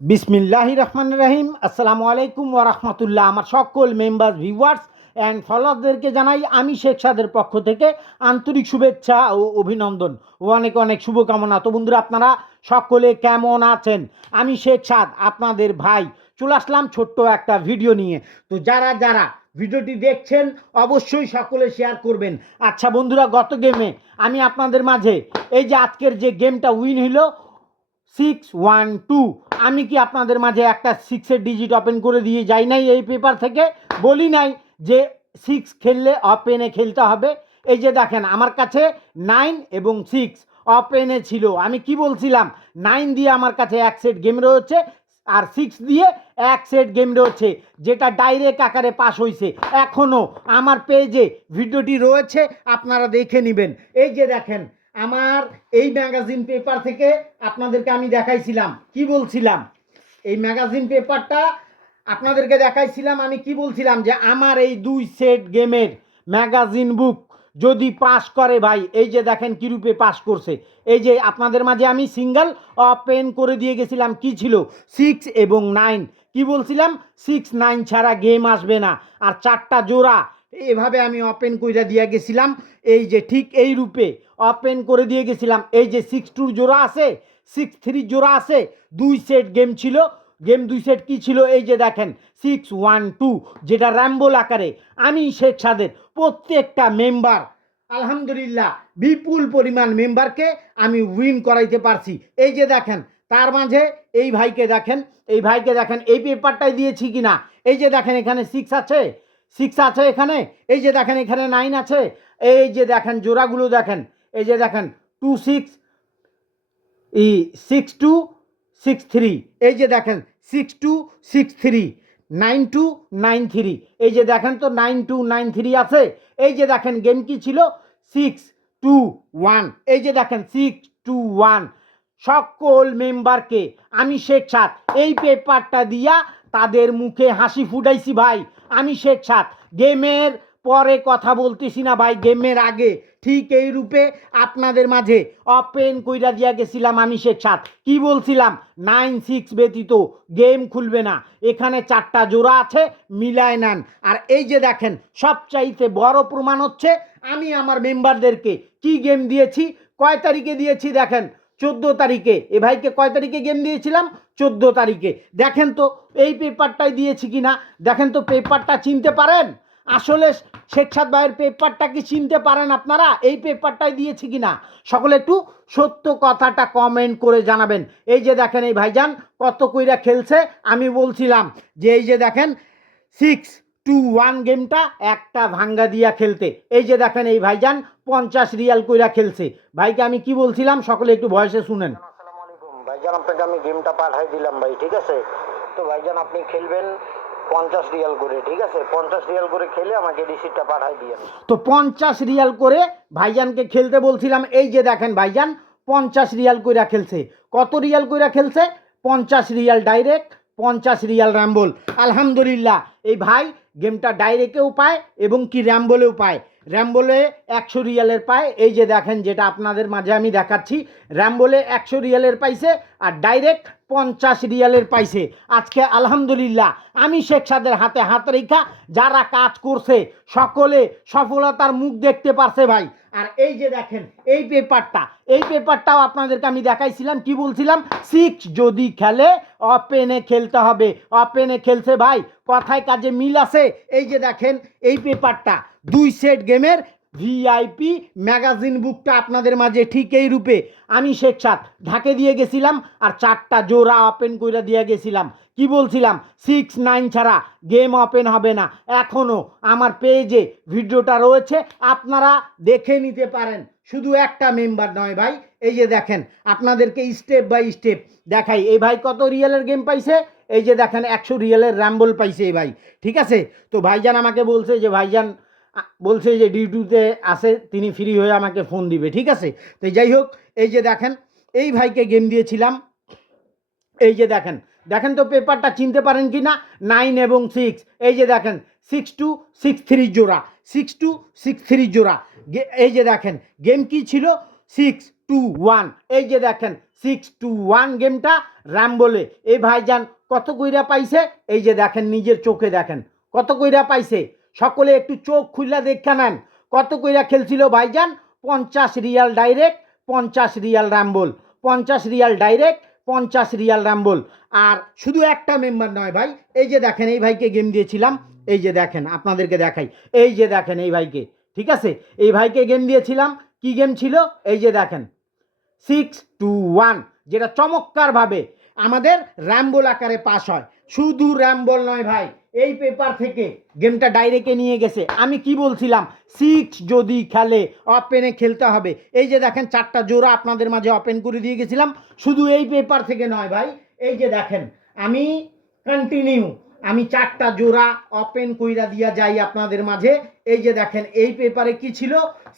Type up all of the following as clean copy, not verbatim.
বিসমিল্লাহির রহমানির রহিম। আসসালামু আলাইকুম ওয়া রাহমাতুল্লাহ। আমার সকল মেম্বার ভিউয়ার্স অ্যান্ড ফলোয়ারদেরকে জানাই আমি শেখ সাদের পক্ষ থেকে আন্তরিক শুভেচ্ছা ও অভিনন্দন ও অনেক অনেক শুভকামনা। তো বন্ধুরা, আপনারা সকলে কেমন আছেন? আমি শেখ সাদ, আপনাদের ভাই, চলে আসলাম ছোট্ট একটা ভিডিও নিয়ে। তো যারা যারা ভিডিওটি দেখছেন অবশ্যই সকলে শেয়ার করবেন। আচ্ছা বন্ধুরা, গত গেমে আমি আপনাদের মাঝে এই যে আজকের যে গেমটা উইন হইল 6-1-2, আমি কি আপনাদের মাঝে একটা সিক্সের ডিজিট ওপেন করে দিয়ে যাই নাই? এই পেপার থেকে বলি নাই যে সিক্স খেললে ওপেনে খেলতে হবে? এই যে দেখেন আমার কাছে 9 এবং 6 ওপেনে ছিল। আমি কি বলছিলাম? 9 দিয়ে আমার কাছে এক সেট গেম রয়েছে আর 6 দিয়ে এক সেট গেম রয়েছে, যেটা ডাইরেক্ট আকারে পাস হয়েছে। এখনও আমার পেজে ভিডিওটি রয়েছে, আপনারা দেখে নেবেন। এই যে দেখেন আমার এই ম্যাগাজিন পেপার থেকে আপনাদেরকে আমি দেখাইছিলাম, কি বলছিলাম? এই ম্যাগাজিন পেপারটা আপনাদেরকে দেখাইছিলাম, আমি কি বলছিলাম যে আমার এই 2 সেট গেমের ম্যাগাজিন বুক যদি পাস করে ভাই, এই যে দেখেন কিরূপে পাস করছে। এই যে আপনাদের মাঝে আমি সিঙ্গেল ওপেন করে দিয়ে গেছিলাম, কি ছিল? 6 এবং 9। কি বলছিলাম? 6-9 ছাড়া গেম আসবে না। আর 4টা জোড়া এভাবে আমি ওপেন করে দিয়ে গেছিলাম। এই যে ঠিক এই রূপে ওপেন করে দিয়ে গেছিলাম। এই যে 6-2 জোড়া আছে, 6-3 জোড়া আছে, 2 সেট গেম ছিল। গেম 2 সেট কি ছিল? এই যে দেখেন 6-1-2, যেটা র্যাম্বোল আকারে আমি শেখ সাদের প্রত্যেকটা মেম্বার, আলহামদুলিল্লাহ বিপুল পরিমাণ মেম্বারকে আমি উইন করাইতে পারছি। এই যে দেখেন তার মাঝে এই ভাইকে দেখেন, এই ভাইকে দেখেন এই পেপারটাই দিয়েছি কিনা। এই যে দেখেন এখানে 6 আছে, 6 আছে এখানে। এই যে দেখেন এখানে 9 আছে। এই যে দেখেন জোড়াগুলো দেখেন। এই যে দেখেন 2-6, 6-2-6-3। এই যে দেখেন 6-2-6-3, 9-2-9-3। এই যে দেখেন তো 9-2-9-3 আছে। এই যে দেখেন গেম কি ছিল? 6-2-1। এই যে দেখেন 6-2-1। সকল মেম্বারকে আমি শেখ সাদ এই পেপারটা দিয়া তাদের মুখে হাসি ফুটাইছি ভাই। আমি শেখ সাদ গেমের পরে কথা বলতেছি না ভাই, গেমের আগে ঠিক এই রূপে আপনাদের মাঝে ওপেন কইরা দিয়া গেছিলাম। আমি শেখ সাদ কি বলছিলাম? 9-6 ব্যতীত গেম খুলবে না। এখানে 4টা জোড়া আছে, মিলায় নেন। আর এই যে দেখেন সবচাইতে বড় প্রমাণ হচ্ছে আমি আমার মেম্বারদেরকে কি গেম দিয়েছি, কয় তারিখে দিয়েছি দেখেন। 14 তারিখে। এ ভাইকে কয় তারিখে গেম দিয়েছিলাম? 14 তারিখে। দেখেন তো এই পেপারটাই দিয়েছি কিনা। দেখেন তো পেপারটা চিনতে পারেন? আসলে শেখ সাদ ভাইয়ের পেপারটা কি চিনতে পারেন আপনারা? এই পেপারটাই দিয়েছি কিনা সকলে একটু সত্য কথাটা কমেন্ট করে জানাবেন। এই যে দেখেন এই ভাইজান কত কইরা খেলছে। আমি বলছিলাম যে এই যে দেখেন 6-2-1 গেমটা একটা ভাঙ্গা দিয়া খেলতে। এই যে দেখেন এই ভাইজান 50 রিয়াল কইরা খেলছে। ভাইকে আমি কি বলছিলাম সকলে একটু ভয়েসে শুনেন। আসসালামু আলাইকুম ভাইজান, আপনাকে আমি গেমটা পাঠাই দিলাম ভাই, ঠিক আছে? তো ভাইজান আপনি খেলবেন 50 রিয়াল করে, ঠিক আছে? 50 রিয়াল করে খেলে আমাকে রিসিপ্টটা পাঠাই দিয়েন। তো 50 রিয়াল করে ভাইজানকে খেলতে বলছিলাম। এই যে দেখেন ভাইজান 50 রিয়াল কইরা খেলছে। কত রিয়াল কইরা খেলছে? 50 রিয়াল ডাইরেক্ট, 50 রিয়াল র্যাম্বল। আলহামদুলিল্লাহ এই ভাই গেমটা ডাইরেক্টেও পায় এবং কি র্যাম্বলেও পায়। র্যাম্বলে 100 রিয়ালের পায়। এই যে দেখেন যেটা আপনাদের মাঝে আমি দেখাচ্ছি, র্যাম্বলে 100 রিয়ালের পাইছে আর ডাইরেক্ট 50 রিয়ালের পাইছে। আজকে আলহামদুলিল্লাহ আমি শেখ সাদের হাতে হাত রেখা যারা কাজ করছে সকলে সফলতার মুখ দেখতে পারছে ভাই। আর এই যে দেখেন এই পেপারটা, এই পেপারটাও আপনাদেরকে আমি দেখাইছিলাম। কি বলছিলাম? 6 যদি খেলে ওপেনে খেলতে হবে। ওপেনে খেলছে ভাই, কথায় কাজে মিল আছে। এই যে দেখেন এই পেপারটা 2 সেট গেমের ভিআইপি ম্যাগাজিন বুকটা আপনাদের মাঝে ঠিক এই রূপে আমি শেখ সাদ ঢাকে দিয়ে গেছিলাম আর 4টা জোড়া ওপেন করে দিয়ে গেছিলাম। কি বলছিলাম? 6-9 ছাড়া গেম ওপেন হবে না। এখনও আমার পেজে ভিডিওটা রয়েছে, আপনারা দেখে নিতে পারেন। শুধু একটা মেম্বার নয় ভাই। এই যে দেখেন আপনাদেরকে স্টেপ বাই স্টেপ দেখাই। এই ভাই কত রিয়েলের গেম পাইছে? এই যে দেখেন 100 রিয়েলের র্যাম্বল পাইছে এই ভাই, ঠিক আছে? তো ভাইজান আমাকে বলছে যে ভাইজান বলছে যে ডিউটিতে আসে, তিনি ফ্রি হয়ে আমাকে ফোন দিবে, ঠিক আছে? তো যাই হোক এই যে দেখেন এই ভাইকে গেম দিয়েছিলাম। এই যে দেখেন, দেখেন তো পেপারটা চিনতে পারেন কি না? 9 এবং 6। এই যে দেখেন 6-2-6-3 জোড়া, 6-2-6-3 জোড়া। এই যে দেখেন গেম কি ছিল? 6-2-1। এই যে দেখেন 621 গেমটা র্যাম্বলে। এই ভাইজান কত কইরা পাইছে, এই যে দেখেন নিজের চোখে দেখেন কত কইরা পাইছে। সকলে একটু চোখ খুললা দেখা নেন কত কইরা খেলছিল ভাইজান। 50 real direct, 50 real rumble, 50 real direct, 50 real rumble. আর শুধু একটা মেম্বার নয় ভাই, এই যে দেখেন এই ভাইকে গেম দিয়েছিলাম, এই যে দেখেন আপনাদেরকে দেখাই, এই যে দেখেন এই ভাইকে, ঠিক আছে, এই ভাইকে গেম দিয়েছিলাম। কি গেম ছিল, এই যে দেখেন 621, যেটা চমৎকারভাবে আমাদের র্যাম্বল আকারে পাস হয়। শুধু র্যাম্বল নয় ভাই, এই পেপার থেকে গেমটা ডাইরেক্টে নিয়ে গেছে। আমি কি বলছিলাম, 6 যদি খেলে ওপেনে খেলতে হবে। এই যে দেখেন 4টা জোড়া আপনাদের মাঝে ওপেন করে দিয়ে গেছিলাম। শুধু এই পেপার থেকে নয় ভাই, এই যে দেখেন আমি কন্টিনিউ আমি 4টা জোড়া ওপেন কইরা দিয়া যাই আপনাদের মাঝে। এই যে দেখেন এই পেপারে কি ছিল,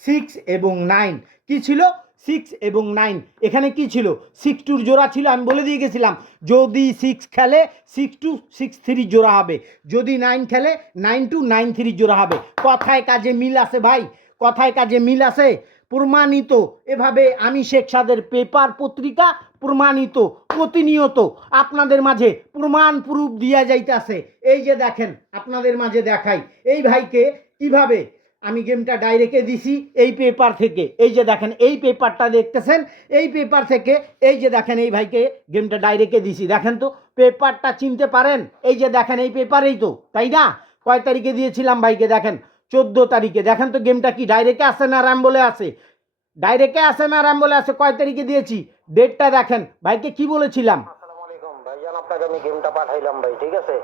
6 এবং 9 কি ছিল, 6 এবং 9। এখানে কি ছিল, 6-2 জোড়া ছিল। আমি বলে দিয়ে গেছিলাম যদি 6 খেলে 6-2 6-3 জোড়া হবে, যদি 9 খেলে 9-2 9-3 জোড়া হবে। কথায় কাজে মিল আছে ভাই, কথায় কাজে মিল আছে, প্রমাণিত। এভাবে আমি শেখ সাদের পেপার পত্রিকা প্রমাণিত, প্রতিনিয়ত আপনাদের মাঝে প্রমাণ প্রুফ দিয়া যাইতেছে। এই যে দেখেন আপনাদের মাঝে দেখাই এই ভাইকে কিভাবে আমি গেমটা ডাইরেক্টে দিছি এই পেপার থেকে। এই যে দেখেন এই পেপারটা দেখতেছেন, এই পেপার থেকে এই যে দেখেন এই ভাইকে গেমটা ডাইরেক্টে দিছি। দেখেন তো পেপারটা চিনতে পারেন, এই যে দেখেন এই পেপারেই তো, তাই না? কয় তারিখে দিয়েছিলাম ভাইকে, দেখেন 14 তারিখে। দেখেন তো গেমটা কি ডাইরেক্টে আছে না র্যাম্বলে আছে, ডাইরেক্টে আছে না র্যাম্বলে আছে, কয় তারিখে দিয়েছি ডেটটা দেখেন। ভাইকে কি বলেছিলাম, আসসালামু আলাইকুম ভাইজান, আপনাকে আমি গেমটা পাঠাইলাম ভাই, ঠিক আছে?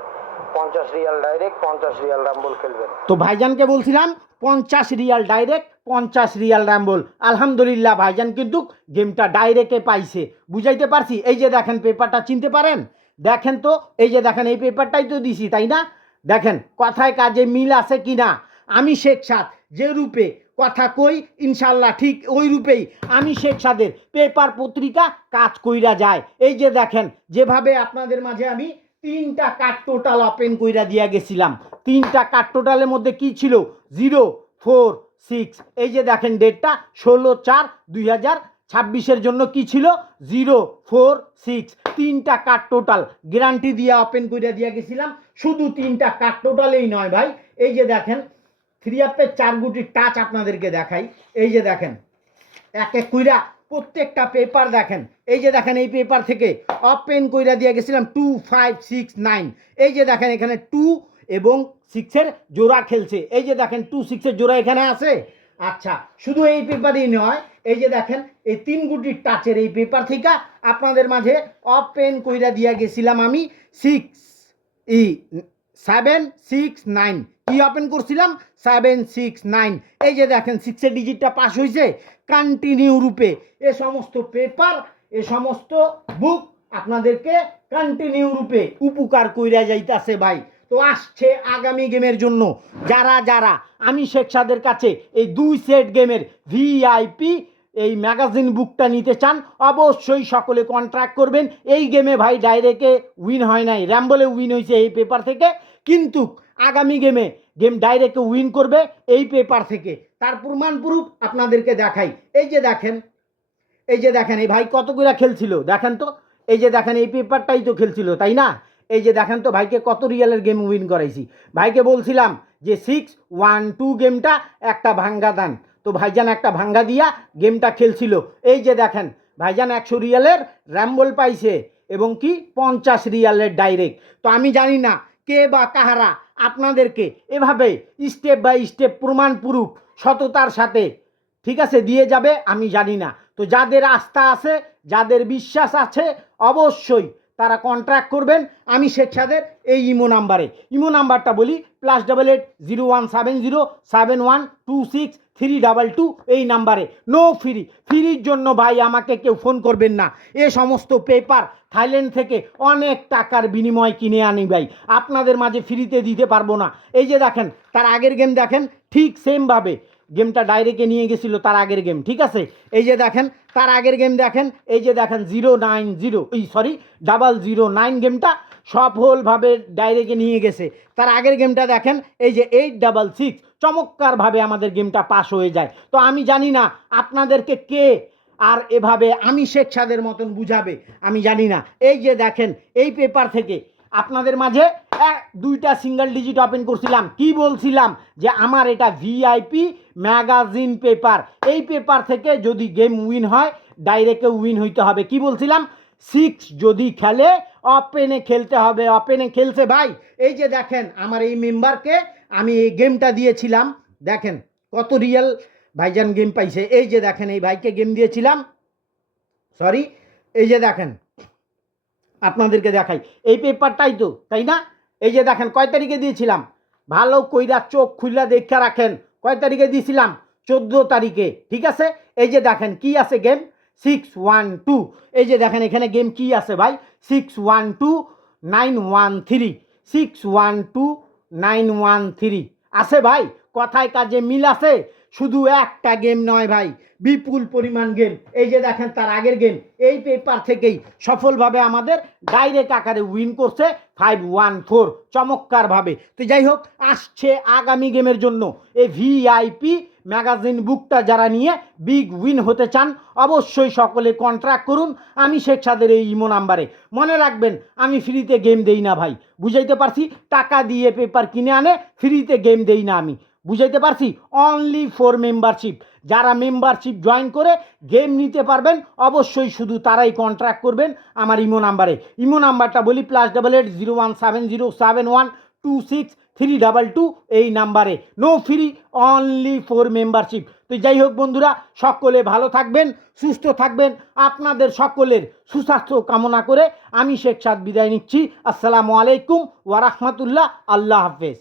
50 রিয়াল ডাইরেক্ট, 50 রিয়াল র্যাম্বল খেলবেন। তো ভাইজানকে বলছিলাম 50 রিয়াল ডাইরেক্ট, 50 রিয়াল র্যাম্বল। আলহামদুলিল্লাহ ভাইজান কিন্তু গেমটা ডাইরেক্টে পাইছে, বুঝাইতে পারছি? এই যে দেখেন পেপারটা চিনতে পারেন, দেখেন তো এই যে দেখেন এই পেপারটাই তো দিছি, তাই না? দেখেন কথায় কাজে মিল আছে কি না। আমি শেখ সাদ যে রূপে কথা কই ইনশাল্লাহ ঠিক ওই রূপেই আমি শেখ সাদের পেপার পত্রিকা কাজ কইরা যায়। এই যে দেখেন যেভাবে আপনাদের মাঝে আমি 3টা কার্ড টোটাল ওপেন কইরা দিয়া গেছিলাম। 3টা কার্ড টোটালের মধ্যে কি ছিল, 046। এই যে দেখেন ডেটটা 16/4/2026 জন্য কি ছিল, 046। 3টা কার্ড টোটাল গ্যারান্টি দিয়ে ওপেন কইরা দিয়া গেছিলাম। শুধু 3টা কার্ড টোটালেই নয় ভাই, এই যে দেখেন 3 আপের 4 গুটির টাচ আপনাদেরকে দেখাই। এই যে দেখেন এক এক কইরা প্রত্যেকটা পেপার দেখেন। এই যে দেখেন এই পেপার থেকে ওপেন কইরা দিয়ে গেছিলাম 2 5 6 9। এই যে দেখেন এখানে 2 এবং 6-এর জোড়া খেলছে। এই যে দেখেন 2 6-এর জোড়া এখানে আছে। আচ্ছা শুধু এই পেপারই নয়, এই যে দেখেন এই 3 গুটির টাচের এই পেপার থেকে আপনাদের মাঝে ওপেন কইরা দিয়া গেছিলাম আমি 7 6 9। কি ওপেন করছিলাম, 7 6 9। এই যে দেখেন 6-এর ডিজিটটা পাস হয়েছে কন্টিনিউ রূপে। এ সমস্ত পেপার, এ সমস্ত বুক আপনাদেরকে কন্টিনিউ রূপে উপকার কইরা যাইতাছে ভাই। তো আসছে আগামী গেমের জন্য যারা যারা আমি শেখ সাদের কাছে এই 2 সেট গেমের ভিআইপি এই ম্যাগাজিন বুকটা নিতে চান, অবশ্যই সকলে কন্ট্রাক্ট করবেন। এই গেমে ভাই ডাইরেক্টে উইন হয় নাই, র্যাম্বলে উইন হয়েছে এই পেপার থেকে, কিন্তু আগামী গেমে গেম ডাইরেক্টে উইন করবে এই পেপার থেকে। তার প্রমাণ প্রুফ আপনাদেরকে দেখাই। এই যে দেখেন, এই যে দেখেন এই ভাই কত করে খেলছিল দেখেন তো। এই যে দেখেন এই পেপারটাই তো খেলছিল, তাই না? এই যে দেখেন তো ভাইকে কত রিয়ালের গেম উইন করাইছি। ভাইকে বলছিলাম যে 6-1-2 গেমটা একটা ভাঙ্গা দেন, তো ভাইজান একটা ভাঙ্গা দিয়া গেমটা খেলছিল। এই যে দেখেন ভাইজান 100 রিয়ালের র্যাম্বল পাইছে এবং কি 50 রিয়ালের ডাইরেক্ট। তো আমি জানি না কে বা কাহারা আপনাদেরকে এভাবে স্টেপ বাই স্টেপ প্রমাণ প্রুফ সততার সাথে, ঠিক আছে, দিয়ে যাবে, আমি জানি না। তো যাদের আস্থা আছে, যাদের বিশ্বাস আছে, অবশ্যই তারা কন্ট্রাক্ট করবেন আমি শেখ সাদের এই ইমো নাম্বারে। ইমো নাম্বারটা বলি, +88017126 322 এই নাম্বারে। নো ফ্রি, ফ্রির জন্য ভাই আমাকে কেউ ফোন করবেন না। এ সমস্ত পেপার থাইল্যান্ড থেকে অনেক টাকার বিনিময় কিনে আনি ভাই, আপনাদের মাঝে ফ্রিতে দিতে পারবো না। এই যে দেখেন তার আগের গেম দেখেন, ঠিক সেমভাবে গেমটা ডাইরেক্টে নিয়ে গেছিল তার আগের গেম, ঠিক আছে? এই যে দেখেন তার আগের গেম দেখেন, এই যে দেখেন 090 গেমটা সফলভাবে ডাইরেক্টে নিয়ে গেছে। তার আগের গেমটা দেখেন, এই যে 866 চমৎকারভাবে আমাদের গেমটা পাস হয়ে যায়। তো আমি জানি না আপনাদেরকে কে আর এভাবে আমি শেখ সাদের মতন বুঝাবে আমি জানি না। এই যে দেখেন এই পেপার থেকে আপনাদের মাঝে দুইটা সিঙ্গেল ডিজিট ওপেন করছিলাম, কি বলছিলাম যে আমার এটা ভিআইপি ম্যাগাজিন পেপার, এই পেপার থেকে যদি গেম উইন হয় ডাইরেক্টে উইন হইতে হবে। কি বলছিলাম? 6 যদি খেলে ওপেনে খেলতে হবে। ওপেনে খেলছে ভাই। এই যে দেখেন আমার এই মেম্বারকে আমি এই গেমটা দিয়েছিলাম, দেখেন কত রিয়েল ভাইজান গেম পাইছে। এই যে দেখেন এই ভাইকে গেম দিয়েছিলাম, সরি, এই যে দেখেন আপনাদেরকে দেখাই এই পেপারটাই তো, তাই না? এই যে দেখেন কয় তারিখে দিয়েছিলাম, ভালো কইরা চোখ খুইলা দেখা রাখেন, কয় তারিখে দিয়েছিলাম? 14 তারিখে, ঠিক আছে? এই যে দেখেন কি আছে গেম 612, এই যে দেখেন এখানে গেম কি আছে ভাই 612913, 612913 আছে ভাই। কথায় কাজে মিল আছে। শুধু একটা গেম নয় ভাই, বিপুল পরিমাণ গেম। এই যে দেখেন তার আগের গেম এই পেপার থেকেই সফলভাবে আমাদের ডাইরেক্ট আকারে উইন করছে 514 চমৎকারভাবে। তো যাই হোক, আসছে আগামী গেমের জন্য এই ভিআইপি ম্যাগাজিন বুকটা যারা নিয়ে বিগ উইন হতে চান অবশ্যই সকলে কন্ট্রাক্ট করুন আমি শেখ সাদের এই ইমো নাম্বারে। মনে রাখবেন আমি ফ্রিতে গেম দেই না ভাই, বুঝাইতে পারছি? টাকা দিয়ে পেপার কিনে আনে, ফ্রিতে গেম দেই না আমি, বুঝাইতে পারছি? Only for membership. যারা মেম্বারশিপ জয়েন করে গেম নিতে পারবেন অবশ্যই শুধু তারাই কন্ট্রাক্ট করবেন আমার ইমো নাম্বারে। ইমো নাম্বারটা বলি +8801707126 322 এই নাম্বারে। No free, only for membership. তো যাই হোক বন্ধুরা, সকলে ভালো থাকবেন, সুস্থ থাকবেন। আপনাদের সকলের সুস্বাস্থ্য কামনা করে আমি শেখ সাদ বিদায় নিচ্ছি। আসসালামু আলাইকুম ওয়া রাহমাতুল্লাহ। আল্লাহ হাফেজ।